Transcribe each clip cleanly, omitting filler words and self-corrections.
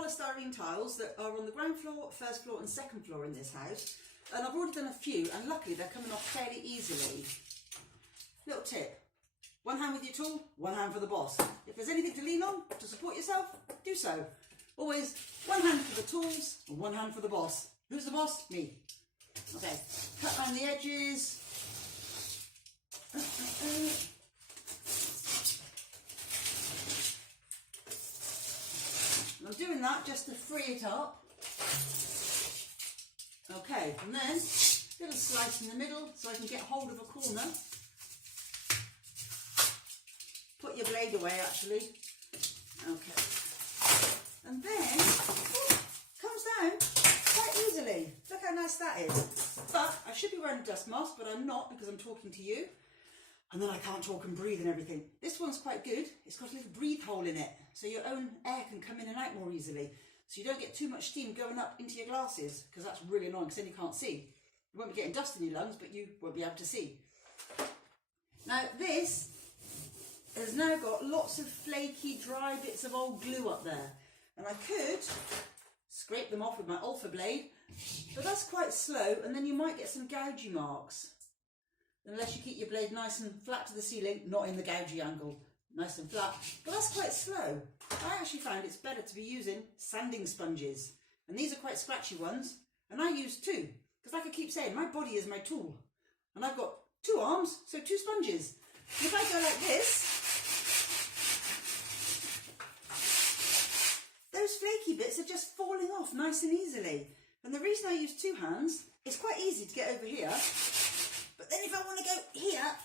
polystyrene tiles that are on the ground floor, first floor and second floor in this house. And I've already done a few, and luckily they're coming off fairly easily. Little tip, one hand with your tool, one hand for the boss. If there's anything to lean on to support yourself, do so. Always one hand for the tools and one hand for the boss. Who's the boss? Me. Okay, cut around the edges. I'm doing that just to free it up. Okay, and then a little slice in the middle so I can get hold of a corner. Put your blade away actually. Okay. And then, comes down quite easily. Look how nice that is. But I should be wearing a dust mask, but I'm not because I'm talking to you. And then I can't talk and breathe and everything. This one's quite good. It's got a little breathe hole in it, so your own air can come in and out more easily. So you don't get too much steam going up into your glasses, because that's really annoying, because then you can't see. You won't be getting dust in your lungs, but you won't be able to see. Now this has now got lots of flaky, dry bits of old glue up there. And I could scrape them off with my Alpha blade, but that's quite slow, and then you might get some gougy marks. Unless you keep your blade nice and flat to the ceiling, not in the gougy angle, nice and flat, but that's quite slow. I actually found it's better to be using sanding sponges, and these are quite scratchy ones, and I use two, because like I keep saying, my body is my tool, and I've got two arms, so two sponges. And if I go like this, those flaky bits are just falling off nice and easily. And the reason I use two hands, it's quite easy to get over here. But then if I want to go here,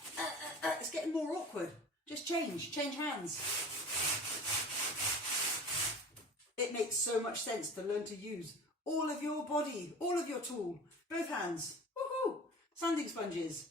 it's getting more awkward. Just change hands. It makes so much sense to learn to use all of your body, all of your tool, both hands. Woohoo! Sanding sponges.